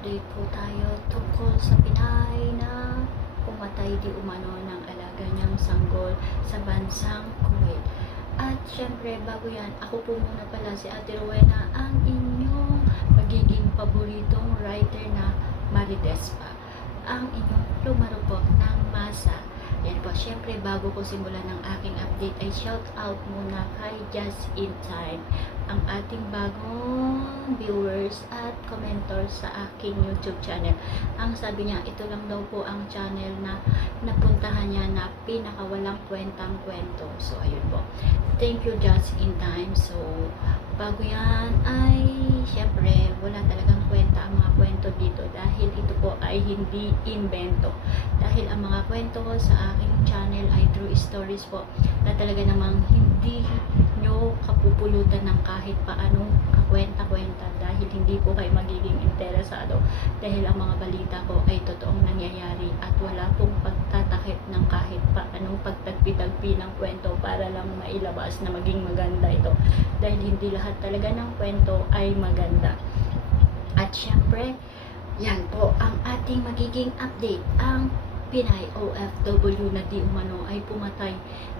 update po tayo tungkol sa Pinay na pumatay di umano ng alaga niyang sanggol sa bansang Kuwait. At syempre, bago yan, ako po muna pala si Ate Rowena, ang inyong magiging paboritong writer na Marites pa. Ang inyong lumarupok ng masa. Yan po, syempre, bago ko simulan ng aking update, ay shout out muna kay Just in Time, ang ating bagong viewers at commentors sa aking YouTube channel. Ang sabi niya, ito lang daw po ang channel na napuntahan niya na pinakawalang kwentang kwento. So, ayun po. Thank you just in time. So, bago yan ay syempre wala talagang kwenta ang mga kwento dito dahil ito po ay hindi invento. Dahil ang mga kwento sa aking channel ay true stories po na talaga namang hindi nyo kapupulutan ng kahit paanong kakwenta-kwenta dahil hindi po kayo magiging interesado dahil ang mga balita ko ay totoong nangyayari at wala pong pagtatakip ng kahit paanong pagtagpi-tagpi ng kwento para lang mailabas na maging maganda ito. Dahil hindi lahat talaga ng kwento ay maganda. At syempre yan po ang ating magiging update ang Pinay OFW na di umano ay pumatay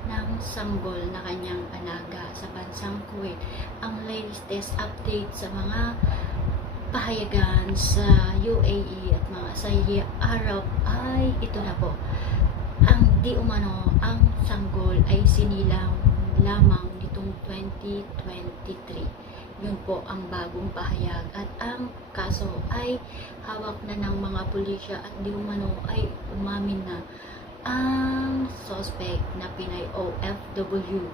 ng sanggol na kanyang alaga sa bansang Kuwait. Ang latest update sa mga pahayagan sa UAE at mga sa Arab ay ito na po. Ang di umano, ang sanggol ay sinilang lamang nitong 2023. Yun po ang bagong pahayag at ang kaso ay hawak na ng mga pulisya at di umano ay umamin na ang suspect na Pinay OFW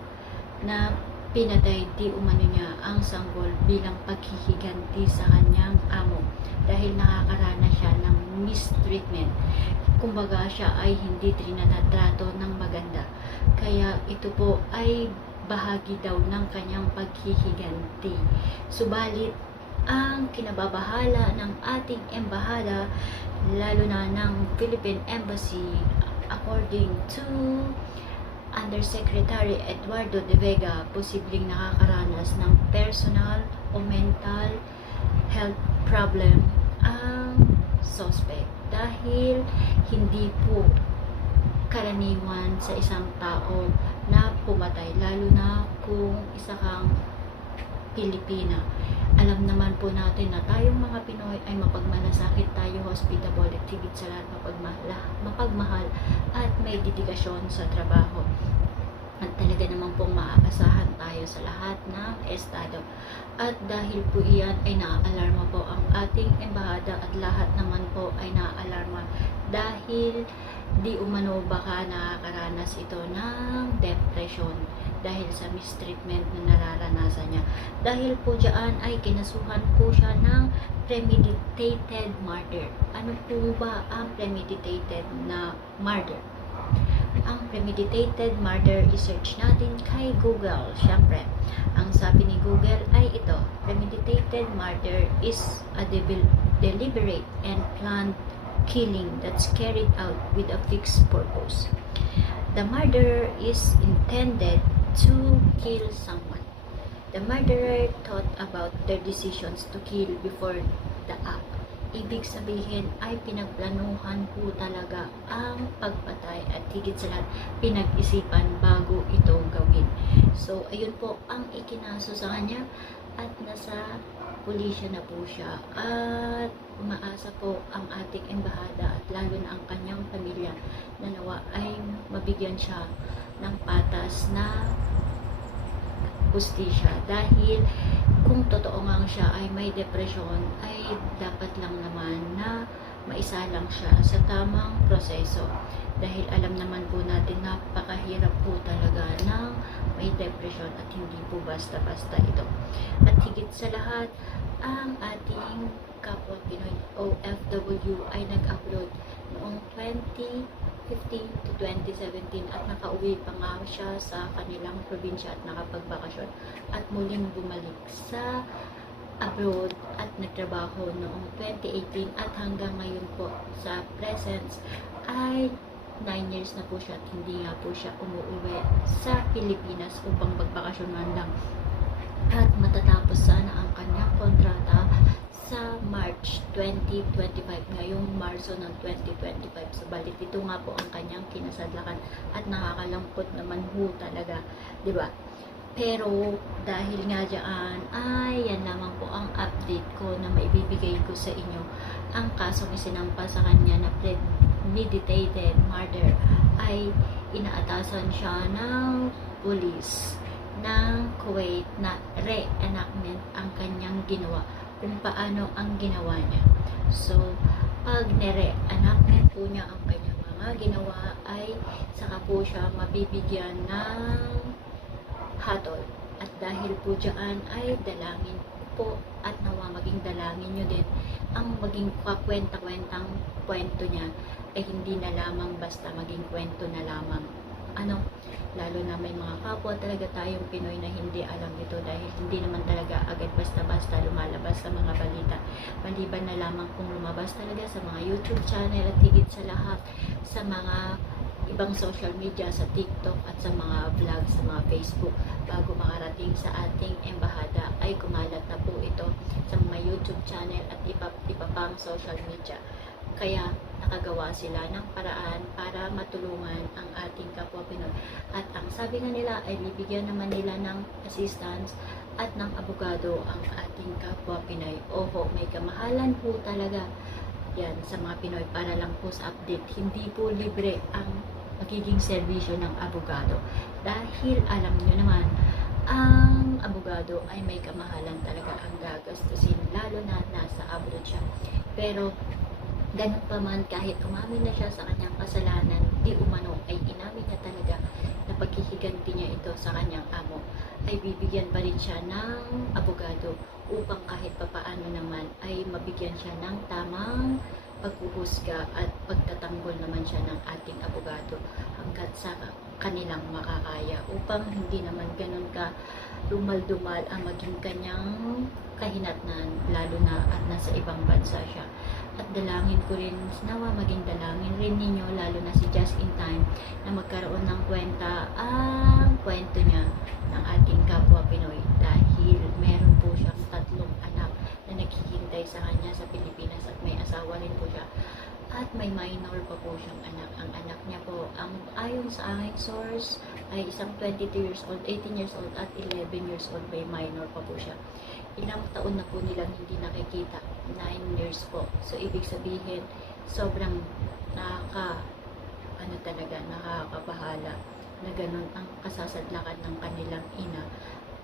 na pinatay di umano niya ang sanggol bilang paghihiganti sa kanyang amo dahil nakakaranas siya ng mistreatment. Kumbaga siya ay hindi trinanatrato ng maganda. Kaya ito po ay bahagi daw ng kanyang paghihiganti. Subalit, ang kinababahala ng ating embahada, lalo na ng Philippine Embassy, according to Undersecretary Eduardo De Vega, posibleng nakakaranas ng personal o mental health problem ang suspect dahil hindi po karaniwan sa isang tao na pumatay lalo na kung isa kang Pilipina. Alam naman po natin na tayong mga Pinoy ay mapagmalasakit tayo hospitable at higit sa lahat mapagmahal, mapagmahal at may dedikasyon sa trabaho. At talaga naman pong maaasahan tayo sa lahat ng estado. At dahil po iyan ay naaalarma po ating embahada at lahat naman po ay naaalarma dahil di umano baka nakakaranas ito ng depression dahil sa mistreatment na nararanasan niya. Dahil po dyan ay kinasuhan po siya ng premeditated murder. Ano po ba ang premeditated na murder? Ang premeditated murder, i-search natin kay Google. Siyempre, ang sabi ni Google ay ito, premeditated murder is a debil- deliberate and planned killing that's carried out with a fixed purpose. The murderer is intended to kill someone. The murderer thought about their decisions to kill before the act. Ibig sabihin ay pinagplanuhan po talaga ang pagpatay at higit sa lahat pinag-isipan bago ito gawin. So, ayun po ang ikinaso sa kanya at nasa pulisya na po siya at umaasa po ang ating embahada at lalo na ang kanyang pamilya na nawa ay mabigyan siya ng patas na hustisya dahil kung totoo nga siya ay may depresyon ay dapat lang naman na maisalang siya sa tamang proseso. Dahil alam naman po natin napakahirap po talaga ng may depression at hindi po basta-basta ito. At higit sa lahat ang ating kapwa Pinoy OFW ay nag-upload noong 2015 to 2017 at nakauwi pa nga siya sa kanilang probinsya at nakapagbakasyon. At muling bumalik sa abroad at nagtrabaho noong 2018 at hanggang ngayon po sa presence ay 9 years na po siya at hindi nga po siya umuwi sa Pilipinas upang magbakasyon man lang. At matatapos sana ang kanyang kontrata sa March 2025 ngayong Marso ng 2025. So, ito nga po ang kanyang kinasadlakan at nakakalangkot naman ho talaga, di ba? Pero dahil nga dyan, ay yan lamang po ang update ko na maibibigay ko sa inyo. Ang kasong isinampa sa kanya na premeditated murder ay inaatasan siya ng police ng Kuwait na reenactment ang kanyang ginawa kung paano ang ginawa niya. So, pag nire-enactment po niya ang kanyang mga ginawa ay saka po siya mabibigyan ng hatol. At dahil po dyan ay dalangin po at nawa maging dalangin nyo din ang maging kakwenta-kwentang kwento niya ay hindi na lamang basta maging kwento na lamang. Ano, lalo na may mga kapwa talaga tayong Pinoy na hindi alam ito dahil hindi naman talaga agad basta-basta lumalabas sa mga balita. Maliban na lamang kung lumabas talaga sa mga YouTube channel at higit sa lahat sa mga ibang social media sa TikTok at sa mga vlog sa mga Facebook bago makarating sa ating embahada ay kumalat na po ito sa mga YouTube channel at iba, iba pang social media. Kaya nakagawa sila ng paraan para matulungan ang ating kapwa Pinoy. At ang sabi nga nila ay bibigyan naman nila ng assistance at ng abogado ang ating kapwa Pinoy. Oho, may kamahalan po talaga yan sa mga Pinoy para lang po sa update. Hindi po libre ang magiging serbisyo ng abogado. Dahil alam nyo naman, ang abogado ay may kamahalan talaga ang gagastusin, lalo na nasa abroad siya. Pero, ganun pa man, kahit umamin na siya sa kanyang kasalanan, di umano ay inamin niya talaga na paghihiganti niya ito sa kanyang amo, ay bibigyan pa rin siya ng abogado upang kahit papaano naman ay mabigyan siya ng tamang paghuhusga at pagtatanggol naman siya ng ating abogado hanggat sa kanilang makakaya upang hindi naman ganun ka dumal-dumal ang maging kanyang kahinatnan lalo na at nasa ibang bansa siya at dalangin ko rin nawa maging dalangin rin ninyo lalo na si Just in Time na magkaroon ng kwenta ang kwento niya ng ating kapwa Pinoy dahil meron po siyang tatlong anak na naghihintay sa kanya sa Pilipinas at may asawa rin po siya at may minor pa po siyang anak. Ang anak niya po, ang ayon sa aking source, ay isang 22 years old, 18 years old, at 11 years old. May minor pa po siya. Ilang taon na po nilang hindi nakikita. 9 years po. So, ibig sabihin, sobrang nakaka, ano talaga, nakakabahala na ganun ang kasasadlakan ng kanilang ina.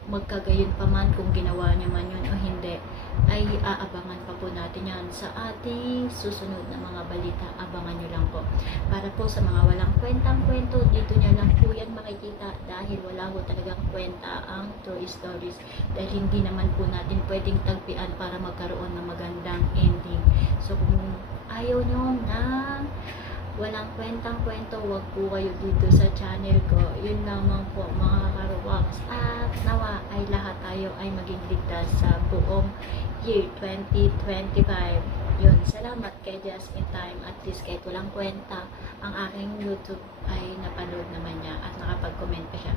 Magkagayon pa man kung ginawa niya man yun o hindi, ay aabangan pa po natin yan sa ating susunod na mga balita. Abangan nyo lang po. Para po sa mga walang kwentang kwento, dito nyo lang po yan makikita dahil wala po talagang kwenta ang true stories. Dahil hindi naman po natin pwedeng tagpian para magkaroon ng magandang ending. So kung ayaw nyo na walang kwentang kwento, wag po kayo dito sa channel ko. Yun lamang po mga karuwaks. At nawa ay lahat tayo ay maging ligtas sa buong year 2025. Yun, salamat kay Just in Time at least kahit walang kwenta, ang aking YouTube ay napanood naman niya at nakapag-comment pa siya.